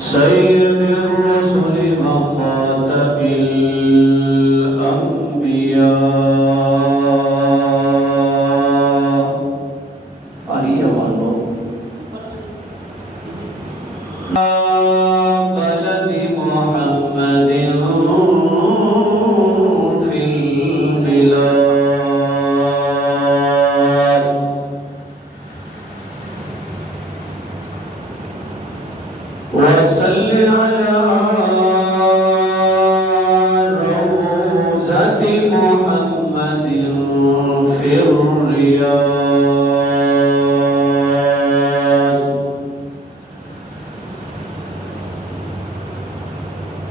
سيد الرسل وخاتم الأنبياء آرية والله بلد محمد في البلاد وصل على روضة محمد في الرياض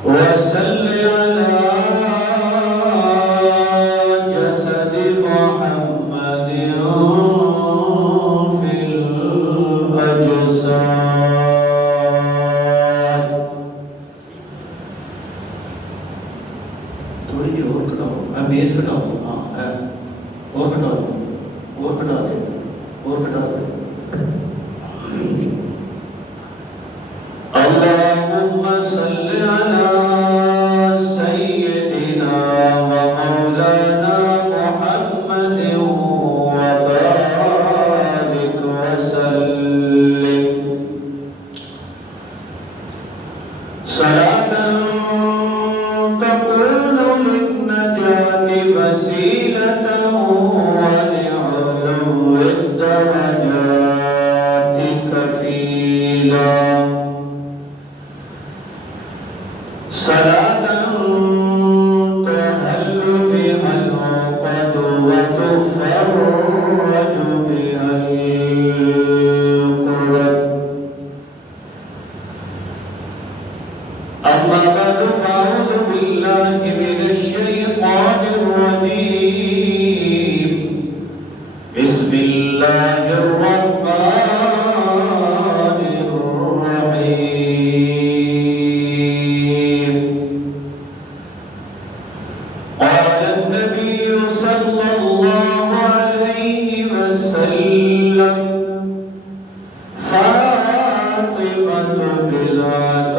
وصل على جسد محمد في الأجساد تھوڑی جی اور کٹاؤ میں بیس کٹاؤ ہاں اور کٹا دے اور کٹا دے اور کٹا دے اللهم صل على سيدنا ومولانا محمد وبارك وسلم صلاة تكون للنجاة وسيلة ولعلو الدرجات كفيلا صلاة تهل بها العقد وتفرج بها الكرب أما بعد فأعوذ بالله من الشيطان الرجيم بسم الله الرحمن الرحيم قال النبي صلى الله عليه وسلم فاطمة بضعة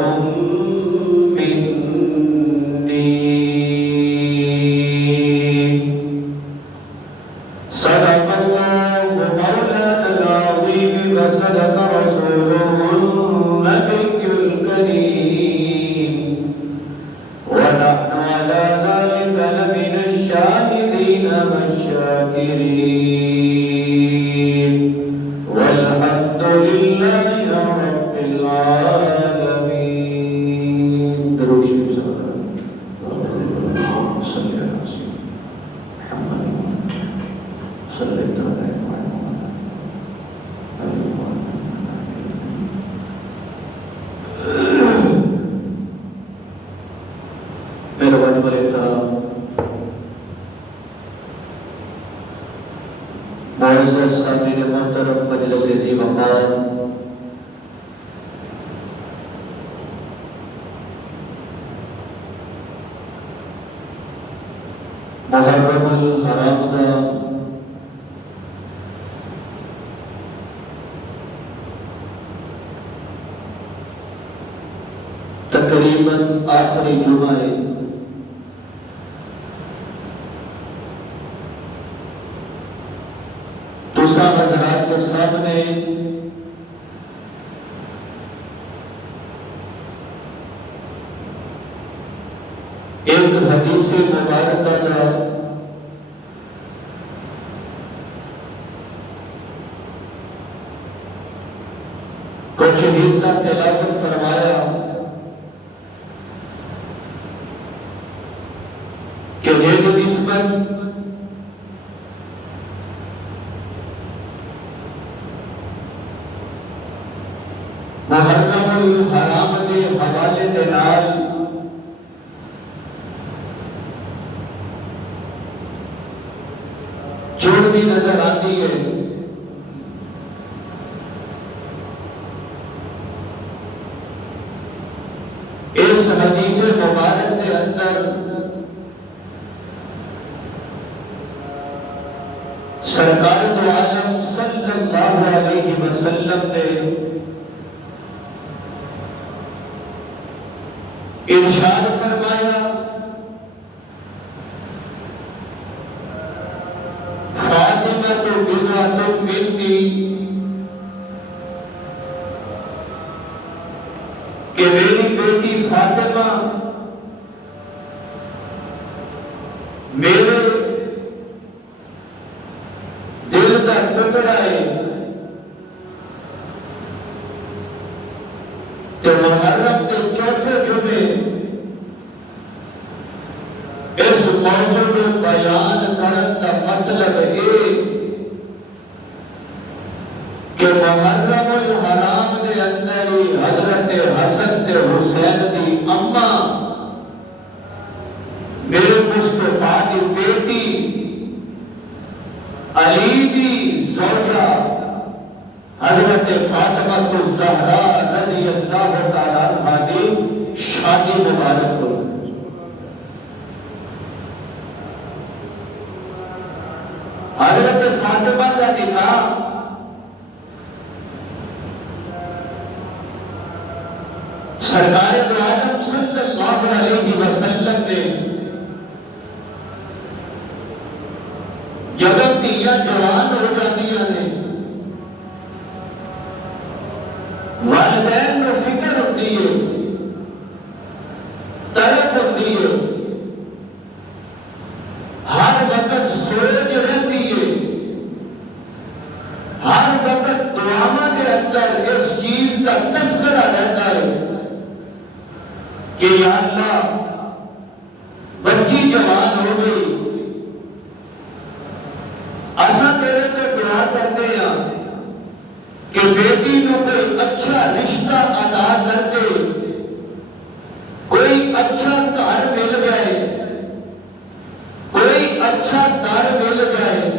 مني صدق الله مولانا العظيم وصدق رسوله النبي الكريم ونحن على ذلك لمن الشاهدين والشاكرين والحمد لله رب العالمين درود شریف صلی اللہ علیہ وسلم صلی اللہ علیہ وسلم محمد صلی اللہ علیہ وسلم میرے واجب الاحترام معزز سامعین محترم مجلس ذی وقار محرم الحرام دا تقریباً آخری جمعہ ہے دوسرا حضرات کے سامنے ایک حدیث مبارکہ دا کچھ حصہ تلاوت فرمایا کہ یہ نسبت محرم الحرام دے حوالے دے نال جڑتی نظر آتی ہے اس حدیث مبارک کے اندر سرکار دو عالم صلی اللہ علیہ وسلم نے ارشاد فرمایا فاطمہ تو بضعۃ منی، کہ میری بیٹی فاطمہ میرے دل کا ٹکڑا ہے، تو محرم کے چوتھے جمعے اس موضوع کو بیان کرنے کا مطلب ہے کہ محرم الحرام کے اندر ہی حضرت حسن تے حسین دی اما میرے مصطفیٰ کی بیٹی علی دی زوجہ حضرت فاطمہ الزہرا رضی اللہ تعالیٰ عنہا کی شادی مبارک ہوئی۔ حضرت فاطمہ کا نکاح سرکار دو عالم صلی اللہ علیہ وسلم نے جب دیا جوان ہو جاندیاں نے، والدین کو فکر ہوتی ہے، طلب ہوتی ہے، ہر وقت سوچ رہتی ہے، ہر وقت دعاواں کے اندر اس چیز کا تذکرہ رہتا ہے کہ یا اللہ بچی جوان ہو گئی، اساں تیرے کو دعا کرتے ہیں کہ بیٹی کو کوئی اچھا رشتہ عطا کر دے، کوئی اچھا گھر مل جائے، کوئی اچھا گھر مل جائے،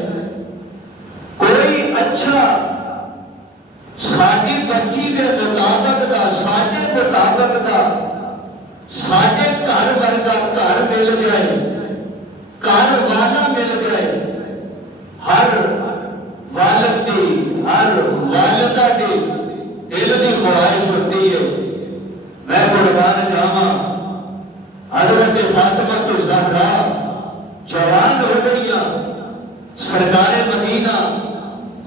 کوئی اچھا ساڈی بچی کے مطابق دا، ساڈے مطابق دا، ساڈے گھر ورگا گھر مل جائے، گھر والا مل جائے۔ ہر والد دی، ہر والدہ دی دل دی خواہش ہوتی ہے میں قربان جاواں حضرت فاطمہ الزہرا جوان ہو گئیاں، سرکار مدینہ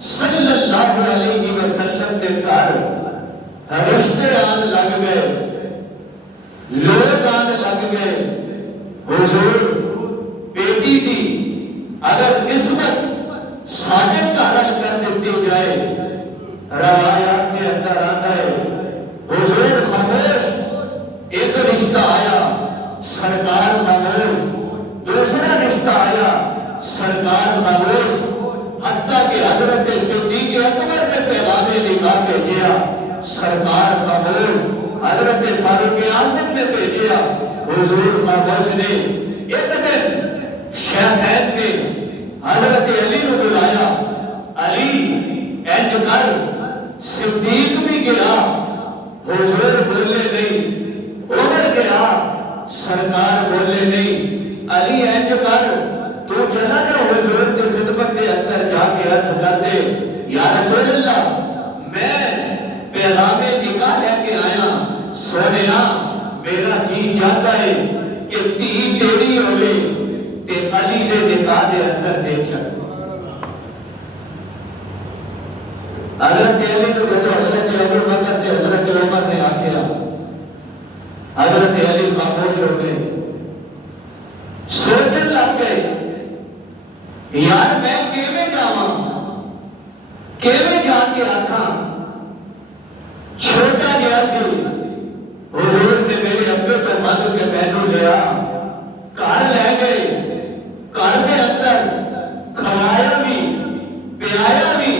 صلی اللہ علیہ وسلم کے گھر رشتے آن لگ گئے، لوگ آن لگ گئے۔ حضور بیٹی دی اگر نسبت ساڑھے کارل کر دیتی جائے، روایات کے اندر آتا ہے حضور خاموش، ایک رشتہ آیا سرکار خاموش، دوسرا رشتہ آیا سرکار خاموش، حتیٰ کہ حضرت صدیق اکبر نے پیغام نکاح بھیجیا، سرکار خاموش، حضرت فاروق اعظم نے بھیجیا، حضور خاموش نے۔ ایک دن شیخین نے حضرت علی نے بلایا، علی انج کر، صدیق بھی گیا، حضور بولے نہیں، عمر گیا، سرکار بولے نہیں، علی انج کر، تو چلا جا حضور کی خدمت کے اندر جا کے عرض کر دے، یا رسول اللہ میں پیغام نکاح لے کے آیا، سونیا میرا جی چاہتا ہے کہ تی تیری ہوئے تے علی نے نکاح دے اندر دیکھ سکتا۔ حضرت علی نے کہا، حضرت ابو بکر تے حضرت عمر نے آکھیا، حضرت علی خاموش ہو گئے، سوچن لگ گئے یار میں کیویں جاواں، کیویں جا کے آکھاں، چھوٹا گیا سی، حضور نے میرے ابے تو مانگ کے مینوں لیا، گھر لے گئے، گھر کے اندر کھلایا بھی، پیایا بھی،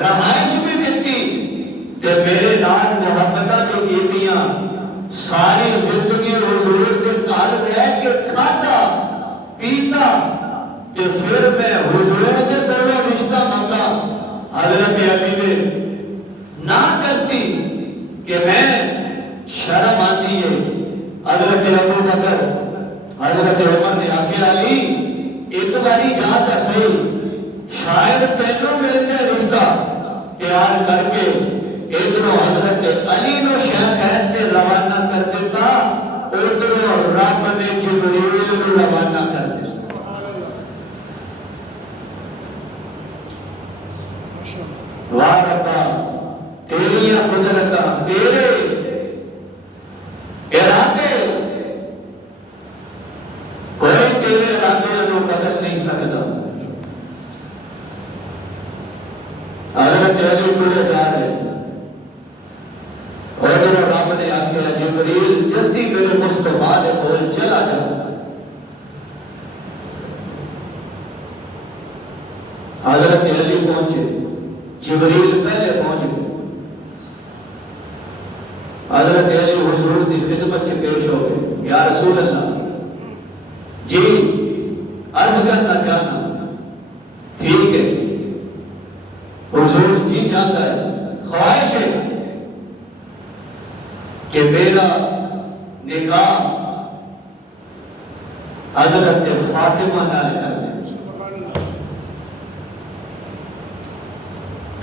رہائش بھی دیتی، تے میرے نال محبتاں بھی کیتیاں، ساری زندگی حضور کے گھر رہ کے کھاتا پیتا، تے پھر میں حضور کے دونوں رشتہ منگا۔ حضرت علی نے نہ کرتی کہ میں شرم آتی ہے۔ حضرت ابو بکر حضرت عمر نے آکھیا، علی ایک باری جا تا صحیح، شاید تینوں مل جائے رشتہ تیار کر کے۔ ادھروں حضرت علی نو شیخین نے روانہ کر دیتا، دنیا قدرت تیرے ارادے کوئی تیرے ارادے کو بدل نہیں سکتا. حضرت علی ٹرے جا رہے اور جب رب نے آخیا جبریل جلدی میرے مصطفیٰ کے کول چلا جا. حضرت علی پہنچے, جبریل پہلے پہنچ گئے. حضرت علی حضور کی خدمت سے پیش ہو گئے, یا رسول اللہ جی عرض کرنا چاہنا. ٹھیک ہے حضور جی چاہتا ہے, خواہش ہے کہ میرا نکاح حضرت فاطمہ نال کر دیں.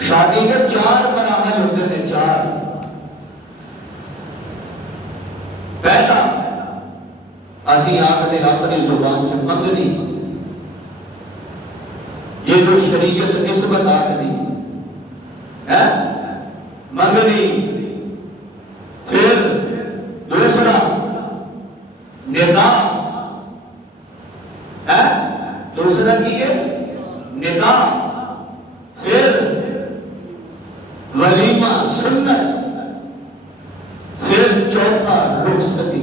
شادی کے 4 مراحل ہوتے ہیں. 4 پہلا اسی آخر اپنی زبان سے منگنی جنہوں شریعت نسبت آخری ہے منگنی. پھر دوسرا نکاح ہے, دوسرا کی ہے نکاح. پھر ولیمہ سنت. پھر چوتھا رخصتی.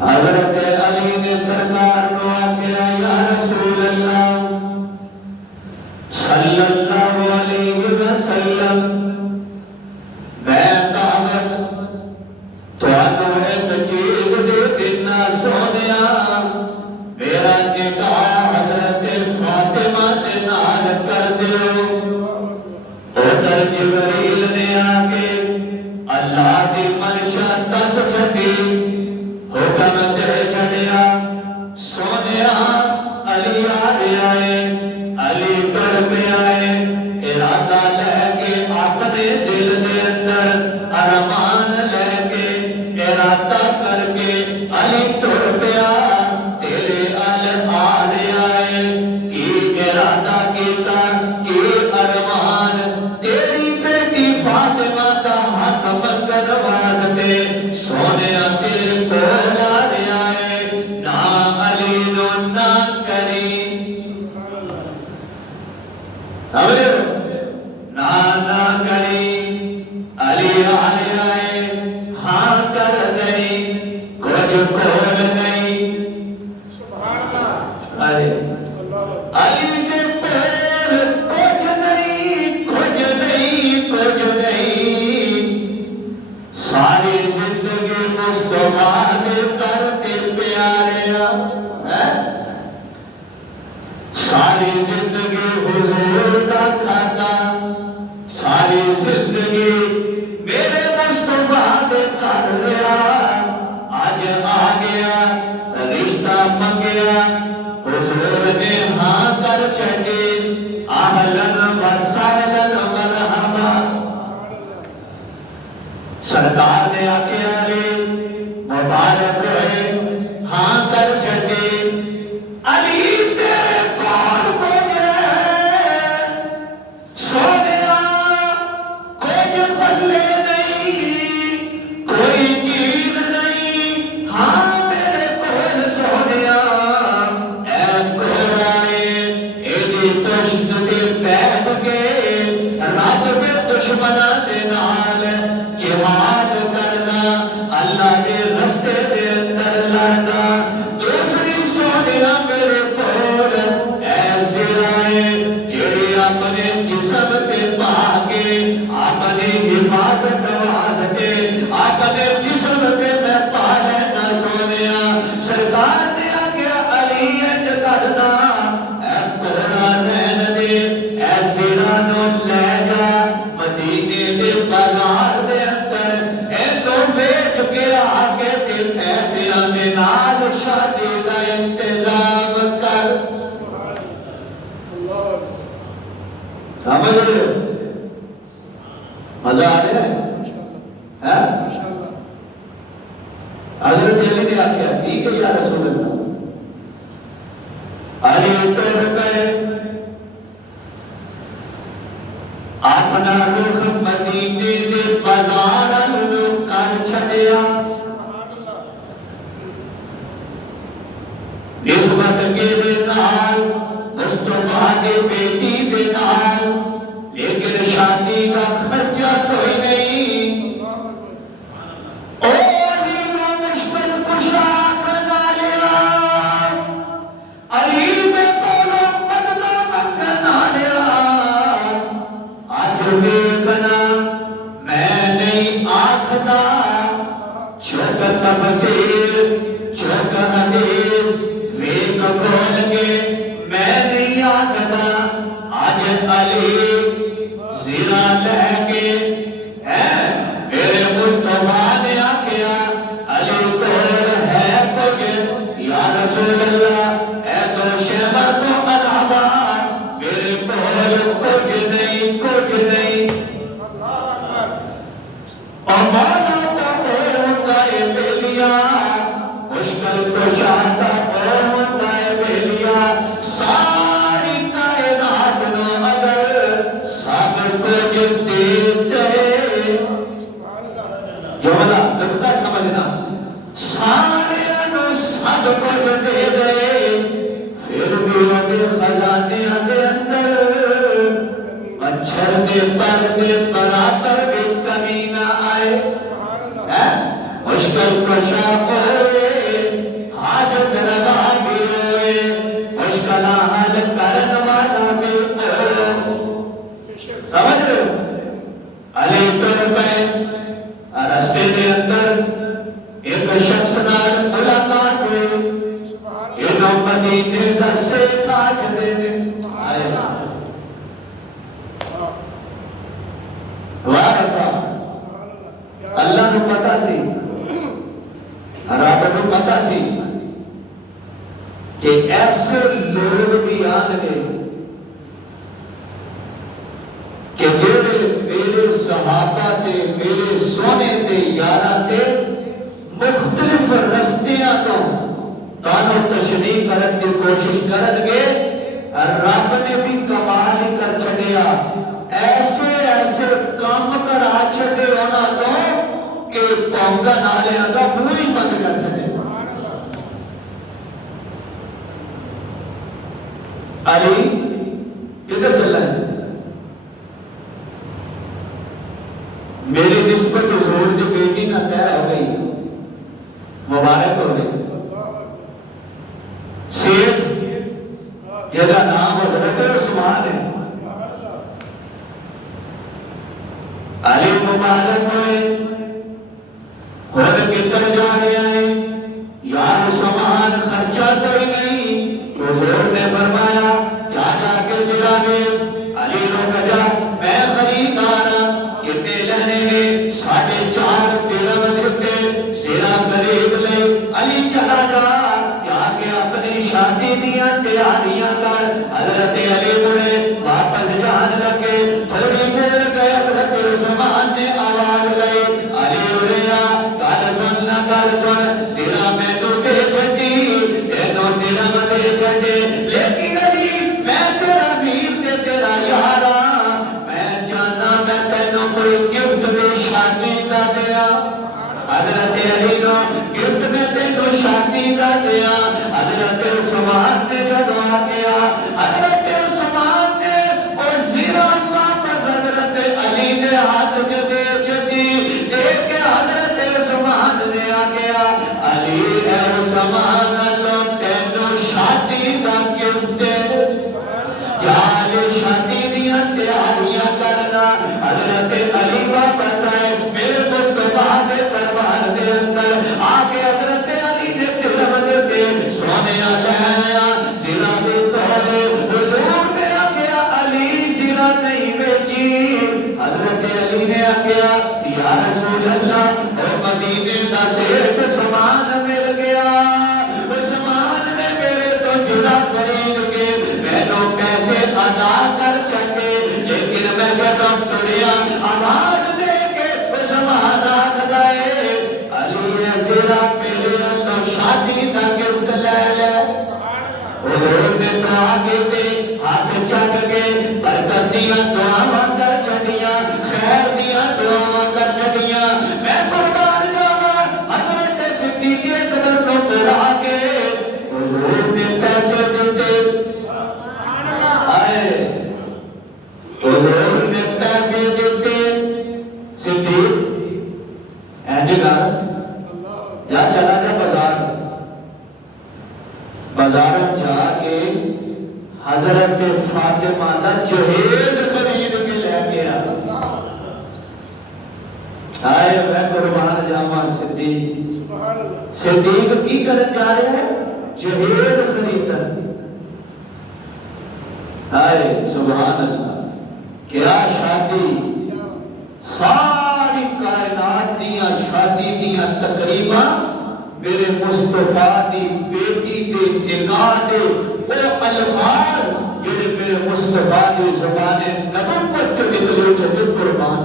حضرت علی نے سرکار کو آخیا یا رسول اللہ صلی اللہ علیہ وسلم میں دعوت تھانوں اس چیز دے دینا سونیا, میرا نکاح حضرت فاطمہ دے نال کر دیو. ادھر جبریل نے آ کے اللہ دی منشا دس چھڈی, حکم دے چھڈیا, سونیا علی آ رہا ہے. علی کر پہ آئے, ارادہ لے کے اپنے دل دے اندر ارمان لے کے ارادہ کر کے علی تر پیا تیرے ال آ رہا ہے. کی ارادہ کیتا کی ارمان تیری بیٹی فاطمہ دا ہاتھ منگن واسطے سونیا تیرے کول آ رہا ہے. نہ علی نو نہ کری سمجھو, نہ کری علی آ رہا ہے. ہاں کر گئی کچھ کھول نہیں. ارے علی کے کول کچھ نہیں, کچھ نہیں, کچھ نہیں. ساری زندگی مصطفیٰ نے کر کے پیاریا, ساری زندگی حضور کا کھانا, ساری زندگی میرے مصطفیٰ نے کر لیا. آج آ گیا رشتہ منگیا, حضور نے ہاں کر چھڈی. اہلن و سہلن مرحبا. سرکار نے آخیا علی مبارک ہے, ہاں کر چھڈی. علی تیرے کون کچھ ہے سونیا, کچھ پلے نہیں, کوئی چیز نہیں. ہاں میرے کول سونیا اے کوڑائے ایدی پشت تے بیٹھ کے رب کے دشمناں دے نال جہاد کرنا, اللہ کے رستے دے اندر لڑنا. دوسری سونیا میرے کول ایسی رائے جیڑی اپنے جسم تے پا کے اپنی حفاظت واسطے اپنے جسم تے میں پا لینا سونیا. سرکار نے آخیا علی انج کرنا, اے کوڑا رہن دے, اے زیرہ نو لے جا مدینے دے بازار دے اندر اینو بیچ کے آ کے تے پیسیاں دے نال شادی کا انتظام کر. سمجھ رہے ہو, مزہ آ رہا ہے. حضرت علی نے آخیا ٹھیک ہے یا رسول اللہ. علی ٹر پہ اپنا رخ مدینے دے بازار نو کر چھڈیا نسبت کے دے نال مصطفیٰ دے بیٹی دے نال لیکن شادی کا خرچہ کوئی نہیں او علی نو مشکل کشا کرنا لیا علی دے کولو مدد منگنا لیا آج ویکھنا میں نہیں آکھدا چھوٹ تفسیر چھوٹ حدیث ویک کھول کے میں نہیں آکھدا آج علی زیرہ لے کے میرے مصطفیٰ نے آکھیا علی کول ہے کچھ یا رسول اللہ اے تو شیبہ تو علاوہ میرے کول کچھ نہیں اور مولا کا اور ہوتا ہے بیلیا مشکل کشادہ اور ہوتا ہے بیلیا ساری کائنات نو اگر سب کچھ دیتے جو بلا نکتہ سمجھنا سارے نو سب کچھ دے دے پھر بھی وہ خزانے دے اندر مچھر دے پر دے براتر بھی کمی نہ آئے مشکل کشا ہوئے حاجت روا بھی ہوئے مشکل حل کرن والا بھی سمجھ رہے ہو علی ٹر پہ رستے دے اندر ایک شخص نال ملاقات ہوئی جنہوں مدینے دا سے تاج دے دے اللہ نو پتا سی رب نو پتا سی کہ ایسے لوگ بھی آن گے کہ جڑے میرے صحابہ تے میرے سونے تے یاراں تے مختلف رستیاں تو تانوں تشریح کرن دی کوشش کرن گے رب نے بھی کمال ہی کر چھڈیا ایسے ایسے کام کرا چھڈے انہاں تو کہ پونکن والیاں دا منہ ہی بند کر چھڈے علی کدھر چلا ہے میری نسبت حضور دی بیٹی نہ طے ہو گئی مبارک ہو گئی سیٹھ جہاں نام حضرت عثمان ہے علی مبارک ہوئے خود کدھر جا رہے ہیں یار سامان خرچہ کوئی نہیں حضور نے فرمایا جا جا کے جرا دے علی رک جا میں خریدار کتنے لینے نے 4.5 درہم دیتے سیرا خرید لے علی چلا جا جا کے اپنی شادی دیاں تیاریاں کر حضرت علی بڑے واپس جان لگے تھوڑی دیر گئے حضرت عثمان نے آواز لئی علی اڑیا گل سن سیرا میں تو دے چھٹی تینوں درہم دے چھٹے لیکن علی میں تیرا ویر تے تیرا یارا میں جانا میں تینوں کوئی گفٹ میں شادی کا دیا حضرت علی نو گفٹ میں تینوں شادی کا دیا حضرت عثمان نے جدو آ گیا حضرت عثمان نے اور زیرہ واپس حضرت علی نے ہاتھ جو دے چھٹی دیکھ کے حضرت عثمان نے آ گیا علی اے عثمان اللہ تینوں شادی کا گفٹ جال شادی دیا تیاریاں کرنا حضرت علی واپس آئے میرے مصطفیٰ دے دربار دے اندر آگے حضرت علی نے درہم دیتے سونے لے آیا زیرہ بھی تولے حضور نے آگیا علی زیرہ نہیں بیچی حضرت علی نے آگیا یا رسول اللہ اور مدینے دا سیٹ سامان مل گیا سامان نے میرے تو جڑا خرید کے میں نے پیسے ادا کر چھٹے لیکن میں جب تڑیا آواز دے کے سامان آ گئے علی زیرہ میرے اندر شادی کا گفٹ لے لے حضور نے دعا کی تے ہاتھ چک کے برکت دیا دعا کر چھڑیاں پیسے دیتے صدیق گھر یا چلا جا بازار جا کے حضرت فاطمہ دا جہیز خرید کے لے گیا. آئے میں قربان جاواں صدیق کی کرن جا رہے ہیں جہیز خریدن. آئے سبحان اللہ کیا شادی ساری کائنات دیاں شادی دیاں تقریبا میرے مصطفیٰ دی بیٹی دے نکاح دے وہ الفاظ جڑے میرے مصطفیٰ دی زبان نبوت چ نکلے تے قربان.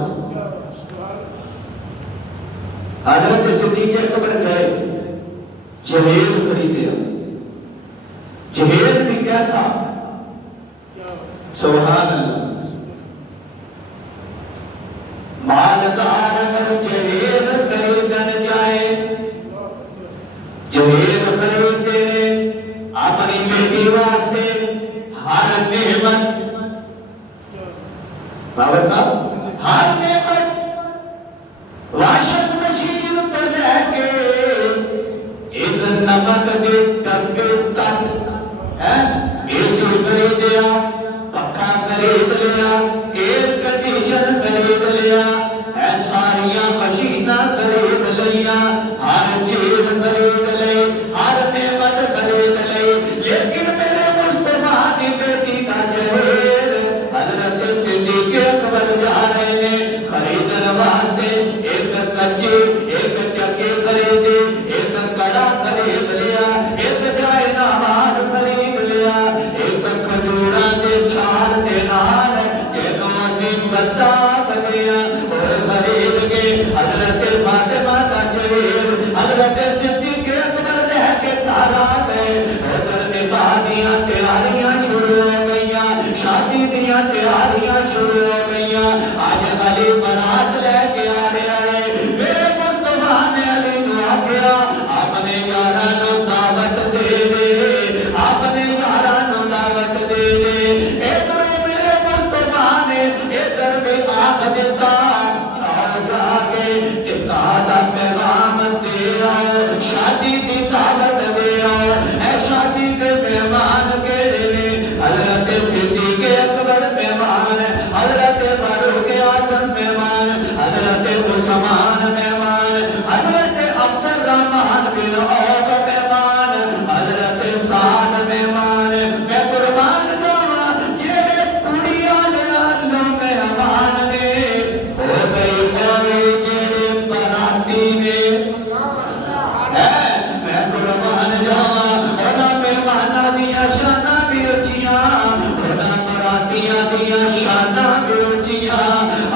حضرت صدیق اکبر گئے جہیز خریدے. جہیز بھی کیسا سبحان اللہ. مالدار اگر جہیز خریدن جائے جہیز خریدتے ہیں اپنی بیٹی واسطے ہر نعمت بابا صاحب ہر نعمت واشد مشین تو لے کے ایک نمک دے ڈبے تک اسی خریدیا پکا خرید لیا ایئر کنڈیشن خرید لیا ساریاں مشیناں خرید لیا ہر چیز خرید لئی ہر نعمت خرید لئی لیکن میرے مصطفیٰ کی بیٹی کا جہیز حضرت صدیق اکبر جا رہے ہیں خریدن واسطے. ایک کچے ایک چکے خریدے ایک کڑا خرید لیا ایک جائے نماز خرید لیا ایک کھجوراں دے چھال دے نال ایک عظیم بتا گیا اور خرید کے حضرت فاطمہ کا جہیز حضرت صدیق اکبر لے کے تارا گئے. ادھر نکاح دیاں تیاریاں شروع ہو گئیاں شادی دیاں تیاریاں شروع ہو گئیاں. آج علی برات لے کے آ رہا ہے میرے مصطفیٰ نے علی دعا کیا اپنے یاراں نو دعوت دے دے اپنے یاراں نو دعوت دے دے. ادھر میرے مصطفیٰ نے ادھر بھی آخ دیتا جا کے نکاح دا پیغام دے آؤ شادی دی دعوت دے آؤ. اے شادی کے مہمان کیڑے نے حضرت صدیق اکبر مہمان حضرت فاروق اعظم مہمان حضرت عثمان مہمان حضرت عبد الرحمن بن عوف مہمان حضرت سعد مہمان. میں قربان جاواں جڑے کڑیاں لو مہمان نے ہو گئی کوئی جڑے براتی نے. میں قربان جاواں انہاں مہماناں دیاں شاناں بھی اچھیاں انہاں براتیاں دیاں شاناں بھی اچھیاں.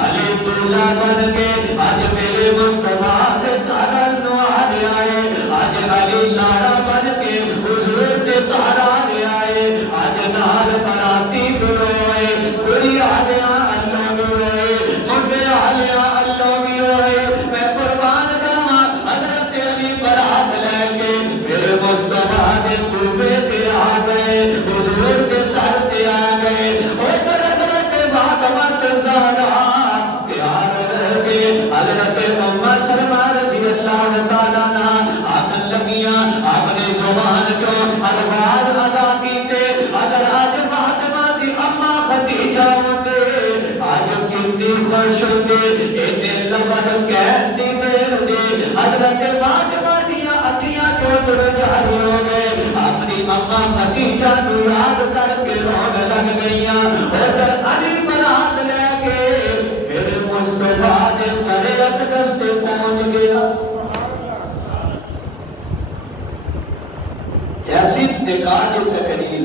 علی دولہا بن کے آج میرے مصطفیٰ دے تارا نو آ رہا ہے. آج علی لاڑا بن کے حضور دے تارا آ رہا ہے. آج نال براتی بھی ہوئے کڑی آلیاں اللہ بھی ہوئے منڈے آلیاں اللہ بھی ہوئے. میں قربان جاواں حضرت علی برات لے کے میرے مصطفیٰ دے کوبے تے آ گئے حضور دے در تے آ گئے. ادھر حضرت فاطمہ زہرا تیار ہو کے حضرت ام سلمہ رضی اللہ تعالیٰ عنہ آکھن لگیاں اپنے زبان جو الفاظ ادا کیتے اگر آج فاطمہ دی اماں خدیجہ ہوتے آج کتنی خوش ہوتے اینے لفظ کہن دی دیر دے حضرت فاطمہ دیا اکھیاں جو جاری ہو گئے اپنی اماں خدیجہ نو یاد کر کے رونے لگ گئیاں. ادھر علی برات لے کے میرے مصطفیٰ دے بڑے اقدس تے پہنچ گیا. ایسی نکاح کی تقریر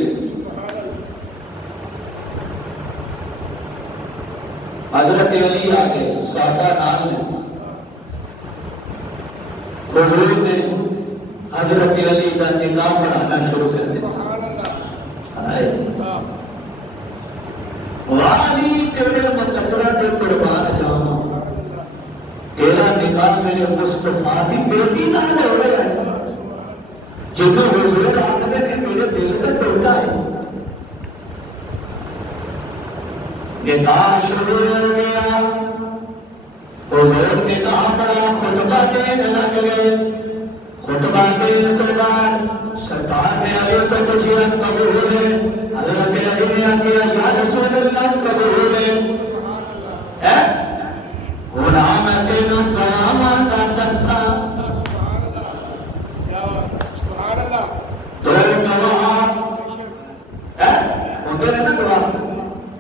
حضرت علی آ گئے صحابہ نال نے حضور نے حضرت علی کا نکاح پڑھانا شروع کر دیا. والی تیرے مقدرہ کے قربان جاواں تیرا نکاح میرے مصطفیٰ کی بیٹی نال ہو رہا ہے. جنہوں حضور آکھدے کہ میرے دل کا ٹوٹا ہے نکاح شروع ہو گیا، حضور نکاح پڑا، خطبہ دینے لگ گئے۔ خطبہ دینے کے بعد سرکار نے ابھی تو کچھ قبول ہے، حضرت علی نے کیا یا رسول اللہ قبول ہے، ہونا میں تینوں کرامہ کا قصہ تو گواہ ہوتے رہے نا گواہ،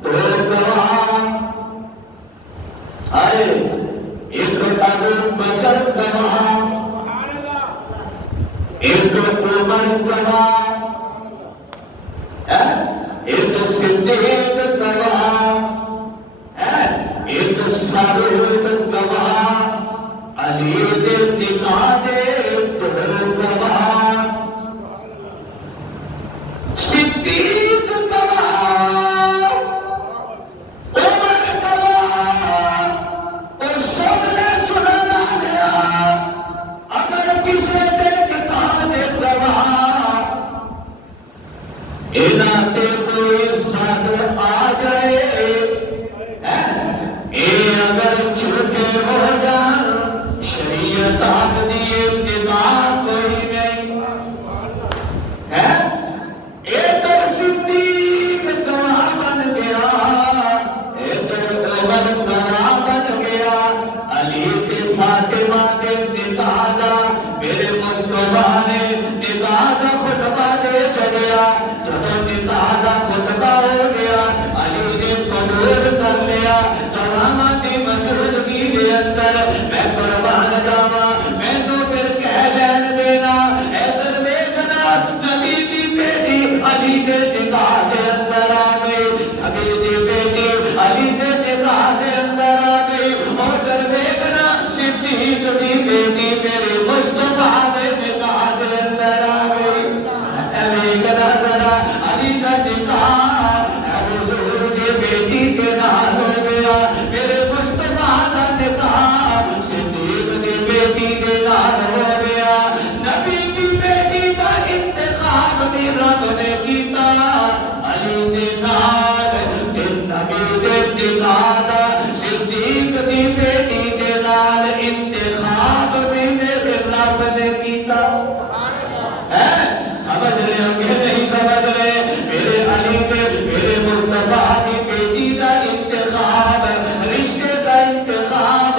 تو گواہ آئے، ایک ابو بکر گواہ، ایک عمر گواہ، ایک صدیق گواہ، ایک صالح گواہ، علی دے نکاح دے دو گواہ، صدیق گواہ، عمر گواہ، اور سب نے سننا لیا اگر کسی دے نکاح دے گواہ انہاں تے کوئی ساتھ آ جائے، اگر جھوٹے ہو جان شریعت حق دیے نکاح کوئی نہیں ہے۔ ایک صدیق گواہ بن گیا، ایک عمر گواہ بن گیا، علی کے فاطمہ کے نکاح دا میرے مصطفیٰ نے نکاح دا خطبہ دے چلیا، جب نکاح دا خطبہ ہو گیا علی نے قبول کر لیا، کرامتی موجودگی کے اندر میں قربان جاوا، میں تو پھر کہہ لین دینا، ادھر دیکھنا نبی کی بیٹی علی کے نکاح کے اندر آ گئی، نبی کی بیٹی علی کے نکاح کے اندر آ گئی، اور ادھر دیکھنا صدیق کی بیٹی میرے مصطفیٰ کے نکاح کے اندر آ گئی۔ دیکھنا ذرا علی کا نکاح حضور کی بیٹی کے نال ہو گیا، میرے مصطفیٰ کا نکاح صدیق کی بیٹی کے نال ہو گیا، نبی کی بیٹی کا انتخاب بھی رب نے کیتا علی کے نال، نبی کے نکاح دا صدیق کی بیٹی کے نال انتخاب بھی میرے رب نے کیتا۔ سمجھ رہے ہو کہ نہیں سمجھ رہے؟ میرے علی کے میرے مصطفیٰ کی بیٹی کا انتخاب، رشتے کا انتخاب،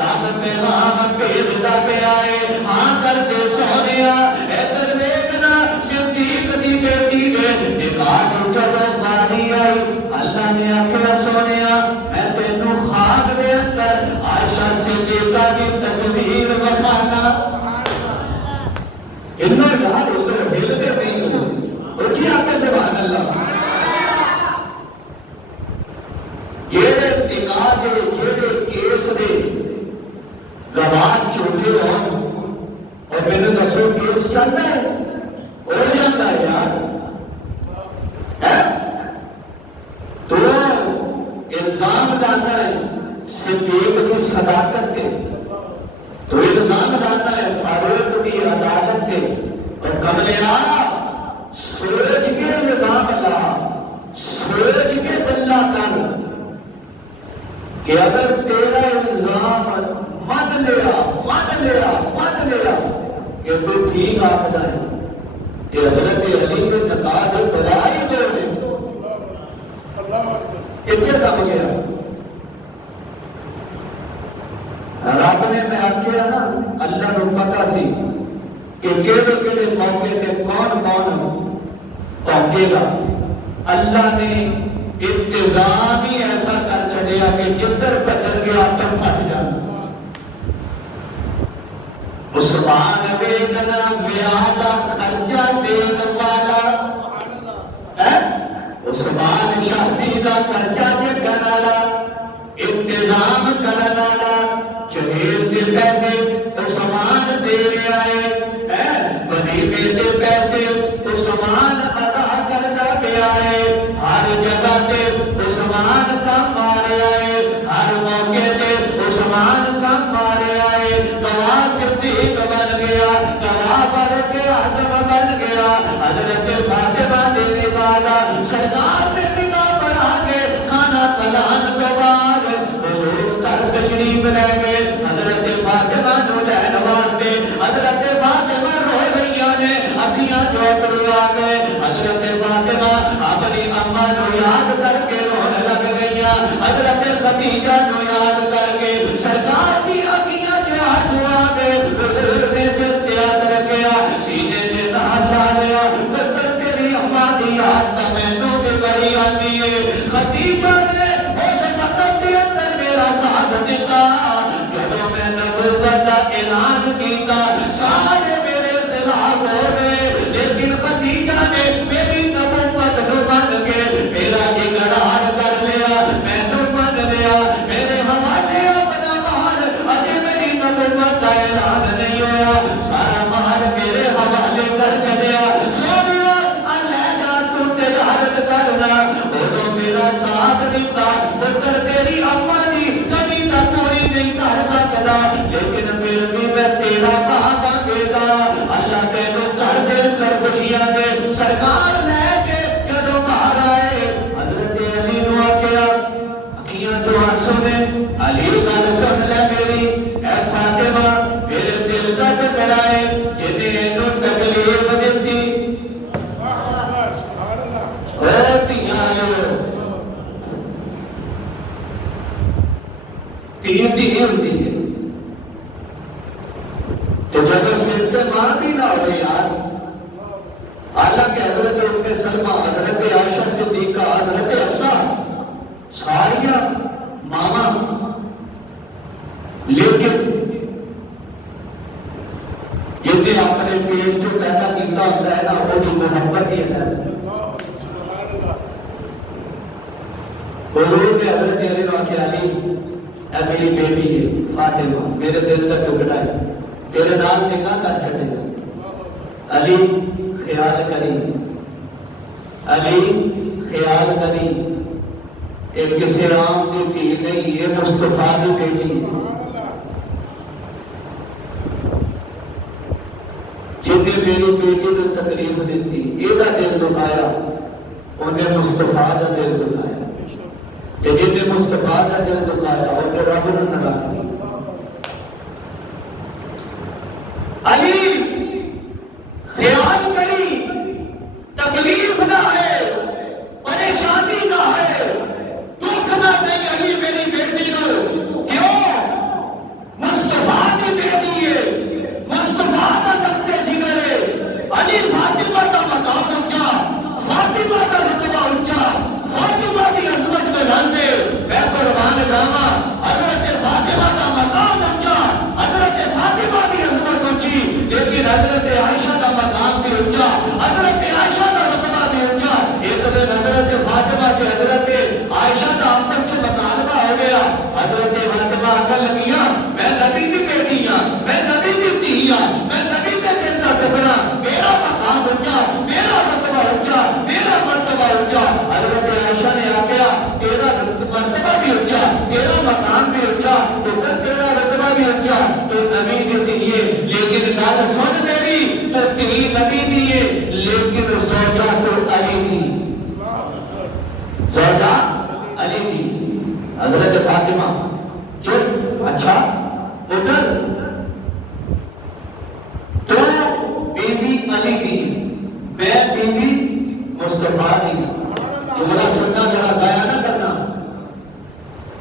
رب پیغام بھیجتا پہ آئے، ہاں کر دے سونیا، ادھر دیکھنا صدیق کی بیٹی کے نکاح کی جب باری آئی، اللہ نے آخیا سونیا میں تینوں خواب دے اندر عائشہ صدیقہ کی تصویر بخانا، انہوں یاد ہوتا ہے بھیل کر نہیں کرو اچھی آپ کا سبحان اللہ۔ جیڑے نکاح دے جیڑے کیس دے گواہ جھوٹے ہون، اور میں نے دسو کیس چلتا ہے ہو جاتا ہے یار، تو الزام لانا ہے صدیق کی صداقت کے، تو الزام لانا ہے فاروق کی عدالت کے، اور کملیا سوچ کے الزام لا، سوچ کے دلہ کر کہ اگر تیرا الزام مان لیا کہ تو ٹھیک آخر ہے کہ حضرت علی کے نکاح کے گواہی دو نے کتنے دم گیا، رب نے میں آخیا نا اللہ کو پتا سی کہ کہڑے کہڑے موقع تے کون پہنچے گا، اللہ نے انتظام ہی ایسا کر چلیا کہ جدھر بدل گیا تب پھنس جانا۔ عثمان بیگنا بیاہ کا خرچہ دین والا، عثمان شادی کا خرچہ چکن والا، انتظام کرن والا، جہیز کے پیسے عثمان دے رہے آئے، ولیمے کے پیسے عثمان ادا کرتا پیا ہے، ہر جگہ تے عثمان کا مارے آئے، ہر موقع تے عثمان کا مارے آئے، گواہ صدیق بن گیا، گواہ فاروق اعظم بن گیا، حضرت فاطمہ دینے والا سرکار نے نکاح پڑھا کے کھانا پلا اما نو یاد کر کے رونے لگ گئی، حضرت خدیجہ نو یاد کر کے سرکار دی اکھیاں جو آنسو آ گئے، حضور نے سر تے ہاتھ رکھیا، سینے تے نال لا لیا، پتر تیری اما دی یاد تے مینوں بھی بڑی آندی ہے۔ خدیجہ نے اس وقت دے اندر میرا ساتھ دیتا، جدوں میں نبوت دا اعلان کیتا سارے میرے خلاف ہو گئے، لیکن خدیجہ نے میری نبوت نو مان کے میرا اقرار کر لیا، میں تو مان لیا، میرے حوالے اپنا مال، اجے میری نبوت کا اعلان نہیں ہوا، سارا مال میرے حوالے کر چلیا۔ سونیا علیحدہ تو تجارت کرنا، وہ میرا ساتھ دیتا، پتر تیری اما دی کمی تا پوری نہیں کر سکتا، لیکن پھر بھی میں تیرا کہا مانگے گا، اللہ تینوں کر دے کر خوشیاں دے۔ سرکار لے کے جدوں باہر آئے، حضرت علی نو آکھیا، اکھیاں جو آنسو نے، علی گل سن لے میری، اے فاطمہ میرے دل دا ٹکڑا ہے جنے اینوں تکلیف دتی، او دھیاں لو تین دھی ہوندی ہے، تو جب سر پہ ماں بھی نہ ہوئے یار، حالانکہ حضرت ام سلمہ، حضرت عائشہ صدیقہ، حضرت حفصہ ساریاں ماما، لیکن جن نے اپنے پیٹ جو پیدا کیتا ہوتا ہے نا، وہ بھی محبت ہی ہے۔ حضور نے حضرت علی نے کہا، علی اے میری بیٹی ہے فاطمہ، میرے دل کا ٹکڑا ہے، تیرے نال نکاح کر چھڑے گا، علی خیال کری، علی خیال کری، ایک کسی عام کی تھی نہیں، یہ مصطفیٰ کی بیٹی ہے، جن نے میری بیٹی کو تکلیف دیتی، یہ دل دکھایا، انہیں مصطفیٰ کا دل دکھایا، جن نے مصطفیٰ کا دل دکھایا انہیں رب نے ناراض کیا۔ علی خیال کری، تکلیف نہ ہے، پریشانی نہ ہے، دکھ نہ نہیں، علی میری بیٹی کو کیوں؟ مصطفیٰ کی بیٹی ہے، مصطفیٰ کا تختے جگر ہے، علی فاطمہ کا مقام اونچا، فاطمہ کا رتبہ اونچا، فاطمہ کی عظمت میں رہنے میں قربان جاواں، حضرت فاطمہ کا مقام اونچا، حضرت فاطمہ کی عظمت اونچی، لیکن حضرت عائشہ کا مقام بھی اونچا، حضرت عائشہ کا رتبہ بھی اونچا۔ ایک دن حضرت فاطمہ کے حضرت عائشہ کا آپس سے مطالبہ ہو گیا، حضرت فاطمہ آکھن لگیاں، میں نبی کی بیٹی ہاں، میں نبی کی دھی ہاں، میں نبی کے دل کا ٹکڑا، میرا مقام اونچا، میرا رتبہ اونچا، میرا مرتبہ اونچا۔ حضرت عائشہ نے آکھیا، تیرا مرتبہ بھی اونچا، تیرا مقام بھی اونچا، تو تیرا رتبہ بھی اونچا، تو نبی کی دھی ہے، لیکن گل سن میری، تو تیری نبی دی ہے، لیکن زوجہ تو علی دی، زوجہ علی دی۔ حضرت فاطمہ چپ، اچھا ادھر تو بی بی علی دی، میں بی بی مصطفیٰ دی، تمہارا سننا ذرا ضائع نہ کرنا،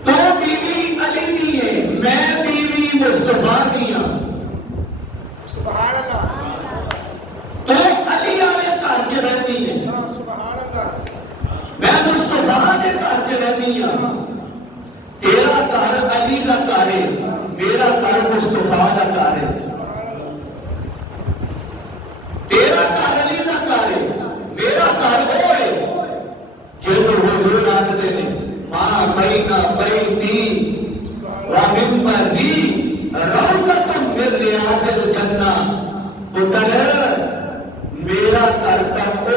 تو بی بی علی دی ہے، میں بی بی مصطفیٰ دی ہوں، تو علی والے گھر چ رہتی ہے، میں مصطفیٰ کے گھر چ رہتی ہوں، تیرا گھر علی کا گھر ہے، میرا گھر مصطفیٰ کا گھر ہے، تیرا گھر علی کا گھر ہے، میرا گھر وہ ہے جن حضور آکھدے نے، ماں بین بیتی و منبری روضۃ من ریاض الجنہ، پتر میرا گھر تک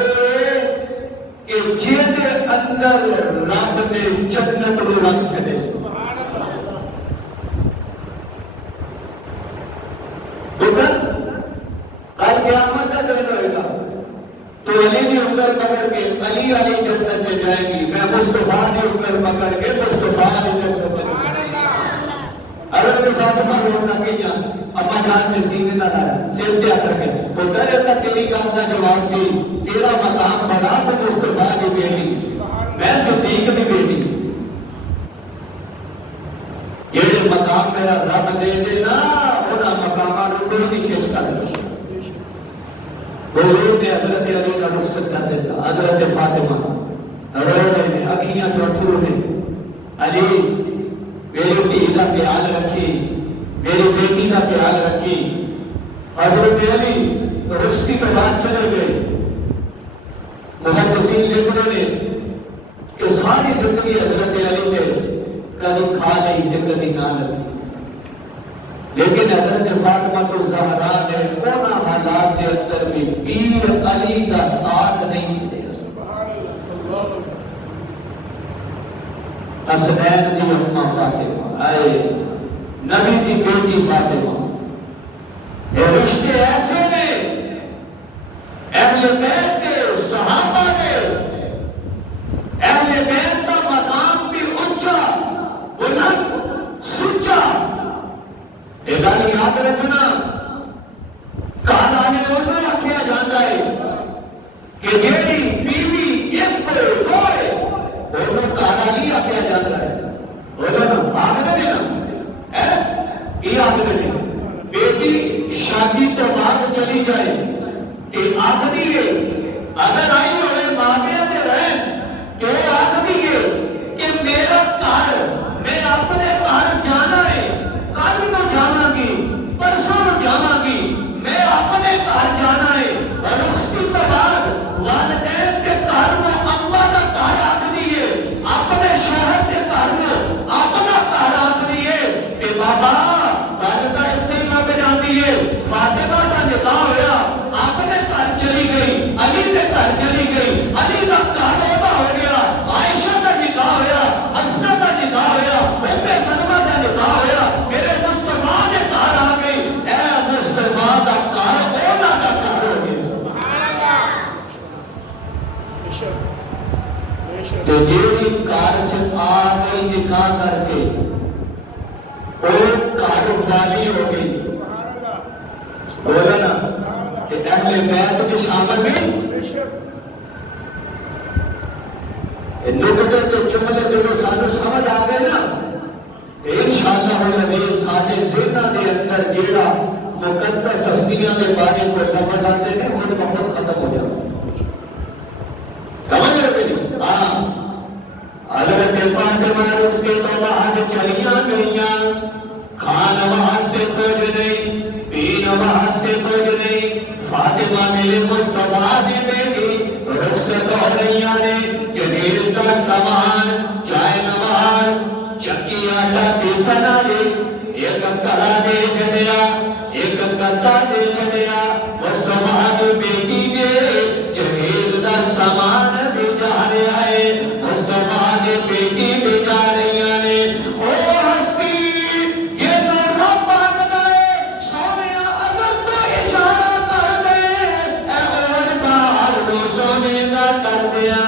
کہ جہد اندر رب نے جنت کو رکھ چھڑے۔ پتر کل قیامت کا دن ہوئے گا تو علی کی انگل پکڑ کے علی والی جنت سے جائے گی، میں مصطفیٰ کی انگل پکڑ کے مصطفیٰ کی جنت سے جائے گی۔ حضرت فاطمہ رونا کیا، اما جان نے سینے نہ لایا، سر کیا کر کے، تو تیرے کا تیری گل کا جواب سی، تیرا مقام بڑا تو مصطفیٰ کی بیٹی، میں صدیق دی بیٹی جیڑے مقام میرا رب دے دے نا انہاں مقاماں نوں کوئی نہیں کھچ سکدا حضور نے حضرت علی کا رخصت کر دیتا حضرت فاطمہ رو رہے ہیں اکھیاں جو اتھرو نے علی میری دھی کا خیال رکھی میری بیٹی کا خیال رکھی حضرت علی رخصتی کے بعد چلے گئے محدثین لکھ رہے ہیں کہ ساری زندگی حضرت علی نے کبھی کھا نہیں تے کبھی نہ لگی لیکن حضرت فاطمہ الزہرا نے انہاں حالات کے اندر بھی پیر علی کا ساتھ نہیں چھڈیا حسنین دی اماں فاطمہ آئے نبی دی بیٹی فاطمہ یہ رشتے ایسے نے اہل بیت کے صحابہ نے اہل بیت کا مقام بھی اونچا بلند سچا یہ گل یاد رکھنا کہا انہوں آخیا جاتا ہے کہ جیڑی بیوی ایک ہوئے انہوں کہانی آخیا جاتا ہے آخر نا یہ آخر نہیں بیٹی شادی تو بعد چلی جائے کہ آخری ہے اگر آئی ہوئے ماں دے رہن کہ آخری ہے کہ میرا گھر میں اپنے گھر جانا ہے کل کو جانا گی پرسوں کو جانا گی میں اپنے گھر جانا ہے اور اس کی تو بعد والدین کے گھر کو اماں کا گھر آخری ہے اپنے شوہر کے گھر کو اپنا گھر آخری ہے کہ بابا گل تو اتنے ہی لگ جاتی ہے فاطمہ کا نکاح ہوا اپنے گھر چلی گئی علی کے گھر چلی گئی علی کا گھر ہوتا ہو گیا عائشہ کا نکاح ہوا حفصہ کا نکاح ہوا ام سلمہ کا نکاح ہوا میرے مصطفیٰ کے گھر آ گئی اے مصطفیٰ کا گھر ہونا کا گھر ہو گیا تو جیڑی گھر چ آ گئی نکاح کر کے وہ گھر والی ہو گئی بولا نا کہ اہل بیت جو شامل بھی نکتے کے جملے جو سانو سمجھ آ گئے نا کہ انشاءاللہ العزیز سارے ذہناں دے اندر جیڑا مقدس ہستیاں دے بارے کوئی لفظ آتے ہیں خود بخود ختم ہو جاتا سمجھ رہے میری ہاں حضرت فاطمہ اس کے تو بعد چلیاں گئیاں کھان واسطے کچھ نہیں پین واسطے کچھ نہیں فاطمہ میرے مصطفیٰ دی بیٹی رخصت ہو رہیاں نے جنیل کا سامان چائے نوار چکی آٹا پیسنا لے ایک کڑا دے چلیا ایک کتا دے چلیا مصطفیٰ دی بیٹی دے جنیل کا سامان بھی جا رہا ہے مصطفیٰ دی بیٹی بھی جا رہی نے او ہستی یہ تو رب آگتا ہے سونیا اگر تو اشارہ کر دے اے اور باہر دو سونے کا کر دیا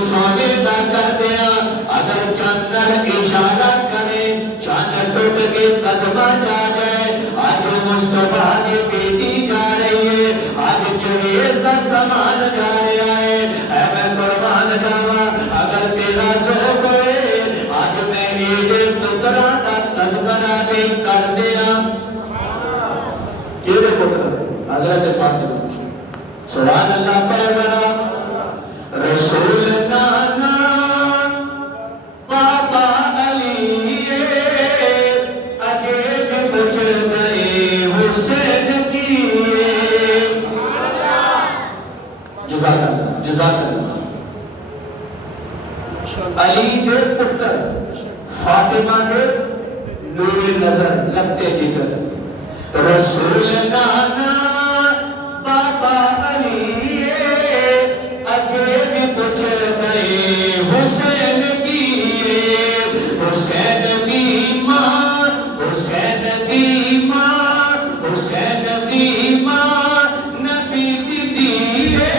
سونے کا کر دیا اگر چندر اشارہ کرے چاند ٹوٹ کے قدمہ جا جائے آج مصطفیٰ کی بیٹی جا رہی ہے آج جہیز کا سامان جا رہا ہے اے میں قربان جاوا اگر تیرا ذوق ہوئے آج میں ایک پترا کا تذکرہ بھی کر دیا کیڑے پتر حضرت فاطمہ سبحان اللہ پڑھنا رسول نانا بابا علی عجیب کچھ گئے حسین کی جزاک اللہ جزاک اللہ علی دے پتر فاطمہ دے نور نظر لگتے جگر رسول نانا بابا علی عجیب کچھ گئے حسین کی حسین کی ماں حسین کی ماں حسین کی ماں نبی دی دیئے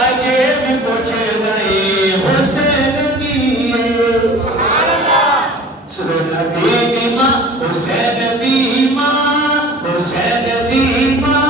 عجیب کچھ گئے حسین کی سر نبی دی ماں حسین دی ماں حسین دی ماں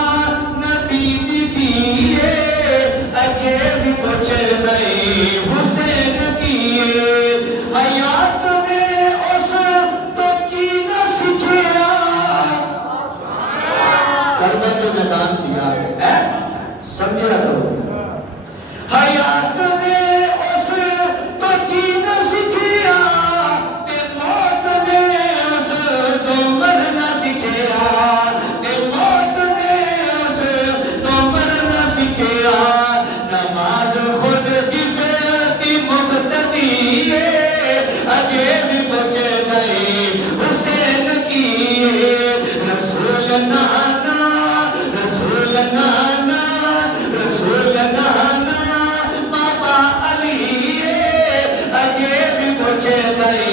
پہنچے گئے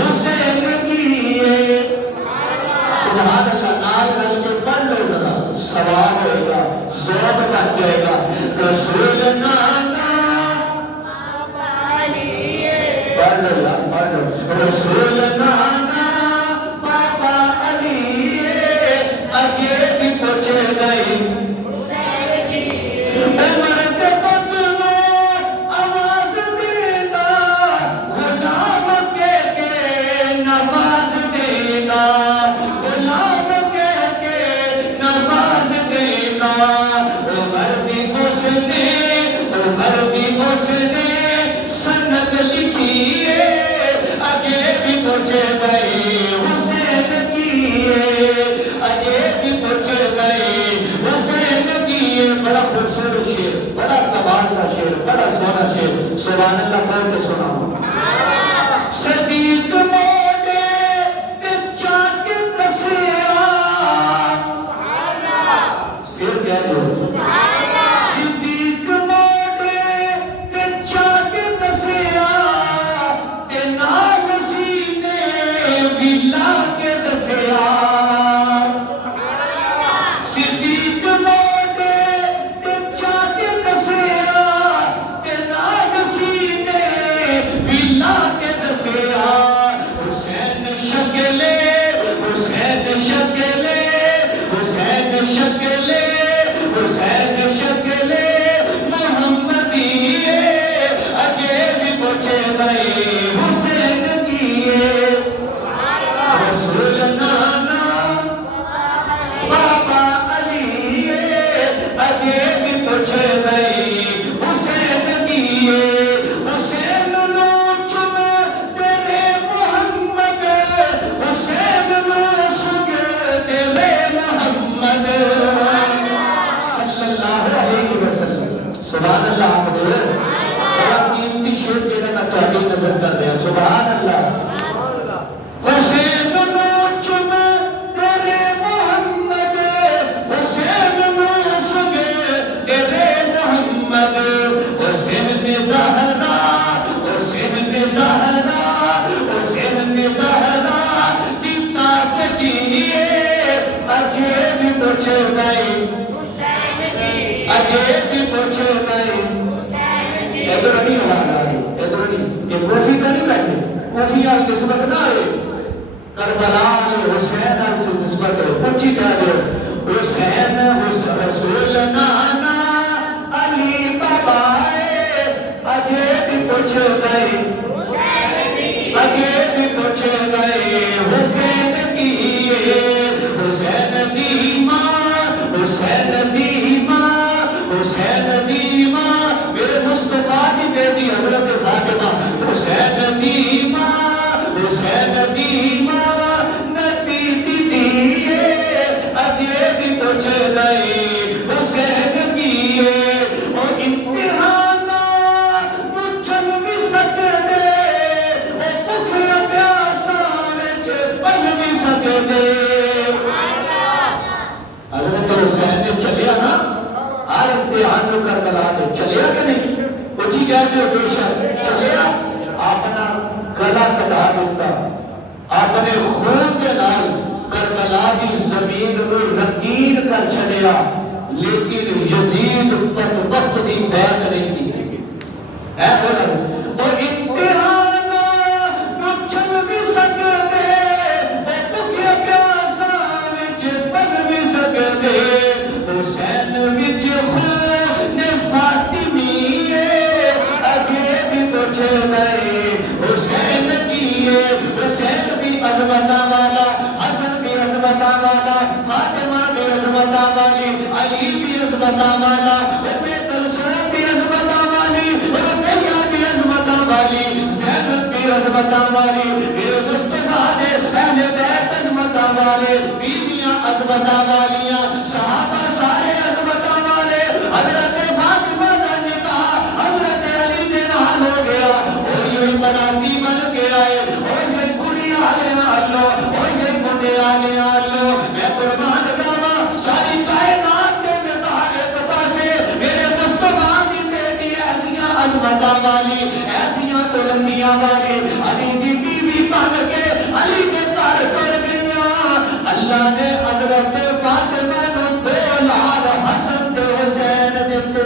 حسین کیے. سبحان اللہ. نال رل کے پڑھ لو ذرا, ثواب ہوئے گا, ذوق بن جائے گا. رسول نانا پڑھ لو یار, پڑھ لو. رسول نانا بابا علی اگے بھی پہنچے گئے حسین کیے. عمر کے بدلو آواز دینا, غلام کے نواز دینا, غلام کے نواز دینا. عمر بھی اس نے سند لکھی ہے, آگے بھی پہنچے گئے حسین کیے, آگے بھی پہنچے گئے حسین کیے. بڑا خوبصورت شعر, بڑا کمال کا شعر, بڑا سونا شعر. سبحان اللہ پڑھ کے سناؤ. صدیق موڑے تے چاک دسیا, پھر کیا جو صدیق موڑے تے چاک دسیا, تے نال سینے ویلا کے دسیا. صدیق موڑے تے چاک دسیا, تے نال سینے ویلا کے دسیا. حسین شکلے, حسین شکلے, حسین شکلے, حسین شکلے محمدی اگے بھی پہنچے گئے حسین کیے. رسول نانا بابا علی اگے بھی پہنچے گئے حسین کیے. حسین نو چم تیرے محمد, حسین نو سگ تیرے محمد صلی اللہ علیہ وسلم. سبحان اللہ. آپ دے بڑا قیمتی شعر کے میں تحقیق نظر کر رہے ہیں. سبحان اللہ. حسین نو چم تیرے محمد, حسین نو سگ تیرے محمد. حسین نے زہرا, حسین نے زہرا, حسین نے زہرا دیتا سے دیئے, اجے بھی پہنچے گئے اگے بھی پہنچے گئے. ادھر نہیں آواز آ رہی, ادھر نہیں. یہ کوفی کا نہیں بیٹھے, کوفی آل نسبت نہ ہے, کربلا حسین آل سے نسبت ہے. پچھی کہہ دے حسین رسول نانا علی بابا اگے بھی پہنچے گئے, اگے بھی پہنچے گئے حسین کیے. حسین دیما, حسین دیما, حسین دیما, میرے مصطفیٰ کی بیٹی حضرت فاطمہ. حسین دیما, حسین دیما نبی دیئے, اگے بھی پہنچے گئے حسین کیے. اور امتحانہ مجھن بھی سکتے, اور بکھر پیاسا وچ پل بھی سکتے. حضرت حسین نے چلیا نا, ہر امتحان کو کربلا دے چلیا کہ نہیں؟ کچھ ہی کہہ دے بے شک چلیا. اپنا گلا کٹا دیتا, اپنے خون کے نال کربلا کی زمین کو رنگین کر چھڑیا, لیکن یزید بدبخت دی بیعت نہیں کی. اے بولو. اور امتحان نچل بھی سکتے, بکھیا پیاسا وچ پل بھی سکتے. حسین وچ خون فاطمی اگے بھی پہنچے گئے حسین کیے. حسین بھی عظمتاں والا, حسن بھی عظمتاں والا, فاطمہ بھی عظمتاں والی, علی بھی عظمتاں والا, ام کلثوم بھی عظمتاں والی, رقیہ بھی عظمتاں والی, زینب بھی عظمتاں والی, میرے مصطفیٰ نے اہل بیت عظمتاں والے, بیویاں عظمتاں والیاں, صحابہ سارے عظمتاں والے. حضرت فاطمہ کا نکاح حضرت علی کے نال ہو گیا, اور یہ بناتی بن گیا ہے, اور یہ کڑی آلے آلو, اور یہ کنڈے آلے آلو. میں قربان جاوا ساری کائنات کے نکاح ایک پاسے, میرے مصطفیٰ کی بیٹی ایسیاں عظمتاں والی, ایسیاں بلندیاں والی, علی اللہ نے حضرت فاطمہ نو دو لال حسن تے حسین دیتے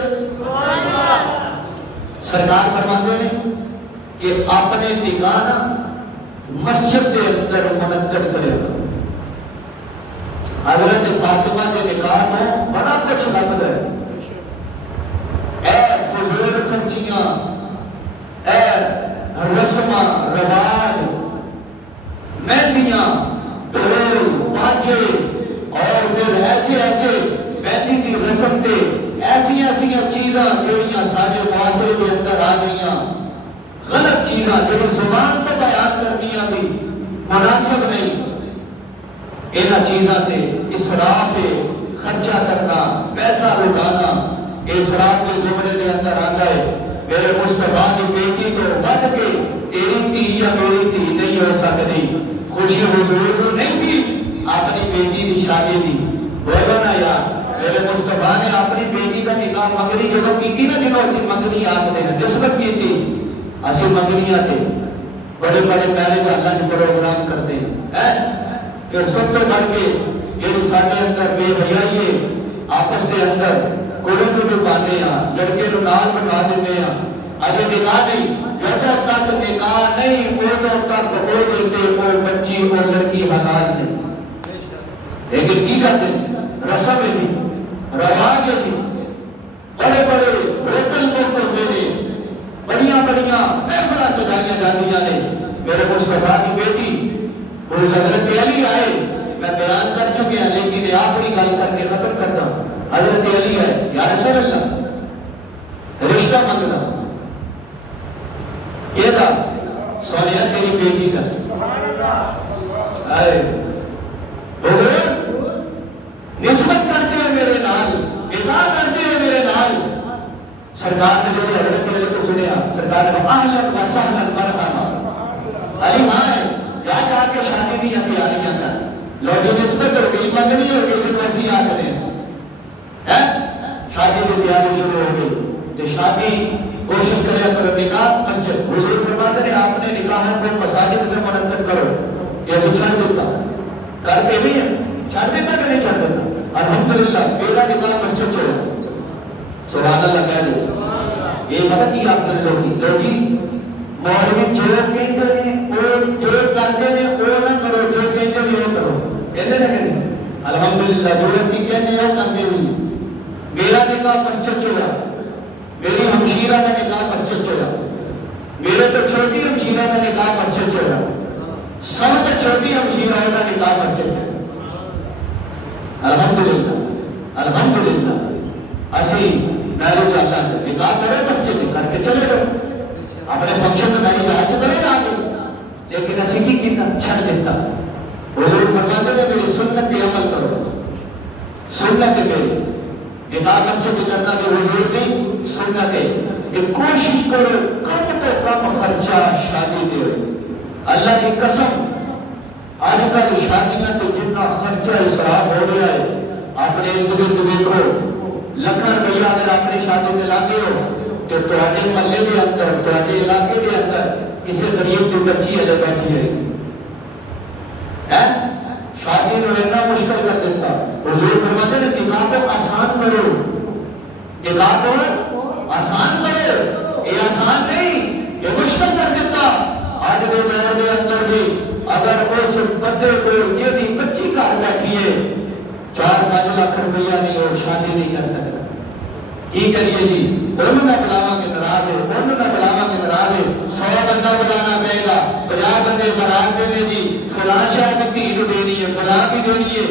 سرکار فرماتے ہیں کہ اپنے نکاح نا مسجد کے اندر منعقد کرے حضرت فاطمہ کے نکاح تو بڑا کچھ لگتا ہے اے فضول خرچیاں اے رسماں رواج مہندیاں ڈھول باجے اور پھر ایسے ایسے مہندی کی رسم تے ایسی چیزاں جڑیاں سارے معاشرے کے اندر آ گئیاں غلط چیزاں جڑی زبان تو بیان کرنیاں بھی مناسب نہیں اینا چیزاں تے اسراف خرچہ کرنا پیسہ لٹانا اسراف کے زمرے کے اندر آتا ہے میرے مصطفیٰ کی بیٹی کو بد کے تیری تھی یا میری تھی نہیں ہو سکتی خوشی حضور کو نہیں تھی اپنی بیٹی کی شادی تھی بولو نا یار میرے مصطفیٰ نے اپنی بیٹی کا نکاح مگنی جدو کی تھی نا جنہوں اسی مگنی آتے ہیں نسبت کی تھی اسی مگنیاں تھے بڑے بڑے پہلے کا اللہ جو پروگرام کرتے ہیں پھر سب تو بڑھ کے یہ سارے اندر بے حیائی آپس کے اندر کوڑے کو جو باندھے ہیں لڑکے کو نال بٹھا دیتے ہیں اجے نکاح نہیں جدو تک نکاح نہیں ادو تک وہ دیتے وہ بچی وہ لڑکی حلال نہیں لیکن کی کرتے رسم ہے رواج ہے بڑے بڑے ہوٹل کو میرے بڑیاں محفلیں سجائیاں جاتی نے میرے مصطفیٰ کی بیٹی وہ حضرت علی آئے میں بیان کر چکے ہیں لیکن آخری گل کر کے ختم کرتا حضرت علی ہے یا رسول اللہ رشتہ منگنا یہ تھا سونیا تیری بیٹی کا آئے نسبت کرتے ہیں میرے نال نکاح کرتے ہیں میرے نال سرکار نے جو حضرت علی کو سنیا سرکار نے اہلن و سہلن مرحبا علی ہاں ہے جا کے شادی دی تیاریاں کر لو جو نسبت ہو گئی منگنی ہو گئی جو ایسی آتے ہیں شادی کی تیاری شروع ہو گئی تو شادی کوشش کرے کرو نکاح مسجد حضور فرماتے ہیں آپ نے نکاح کو مساجد میں منعقد کرو کیسے چھڑ دیتا کرتے بھی ہیں چھڑ دیتا کہ نہیں چھڑ دیتا الحمدللہ میرا نکاح مسجد چھوڑا سبحان اللہ کہہ دے یہ پتہ کی آپ کر لوگی مولوی جو کہتے ہیں وہ جو کرتے ہیں وہ نہ کرو جو کہتے ہیں وہ کرو کہتے نہ کریں الحمدللہ جو اسی کہتے ہیں وہ کرتے ہوئی میرا نکاح مسجد چھوڑا میری ہمشیرہ کا نکاح مسجد چھوڑا میرے تو چھوٹی ہمشیرہ کا نکاح مسجد چھوڑا سب تو چھوٹی ہمشیرہ کا نکاح مسجد چھوڑا الحمدللہ اسی میرے اللہ سے نکاح کرے مسجد کر کے چلے گئے اپنے فنکشن میں میری آج کرے نا آگے لیکن اسی کی کتنا چھڑ دیتا حضور فرماتے ہیں میری سنت پہ عمل کرو سنت میری نکاح مسجد کرنا جو حضور نہیں سنت ہے کہ کوشش کرو کم تو کم خرچہ شادی دے اللہ کی قسم آج کل شادیاں تو جتنا خرچہ اسراف ہو گیا ہے اپنے ارد گرد دیکھو لکھن روپیہ اگر اپنی شادی میں لاتے ہو تو تواڈے محلے کے اندر تواڈے علاقے کے اندر کسی غریب کی بچی ہلے بیٹھی ہے شادی نو اتنا مشکل کر دیتا حضور فرماتے ہیں نکاح کو آسان کرو نکاح کو آسان کرو یہ آسان نہیں یہ مشکل کر دیتا آج کے دور کے اندر بھی اگر اس بندے کو یہ بچی گھر بیٹھی ہے 4-5 لاکھ روپیہ نہیں اور شادی نہیں کر سکتا کی کریے جی انہوں نے بلاوا کے ناراض ہے انہوں نے بلاوا کے ناراض ہے 100 بندہ بلانا پڑے گا 50 بندے برات دینے جی فلاں شاہ کی دھی دینی ہے فلاں کی دینی ہے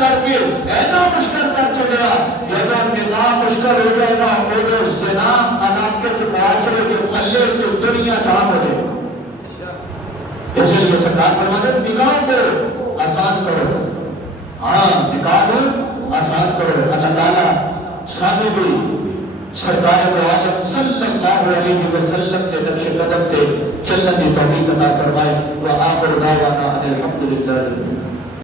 کر کے ایسا مشکل کر چلیا جب نکاح مشکل ہو جائے گا وہ جو زنا علاقے معاشرے کے محلے کی دنیا جام ہو جائے اس لیے سرکار فرماتے ہیں نکاح کو آسان کرو ہاں نکاح کو آسان کرو اللہ تعالیٰ سامنے بھی سرکار دو عالم صلی اللہ علیہ وسلم نے نقش قدم تے چلن دی توفیق عطا فرمائے وآخر دعوانا ان الحمدللہ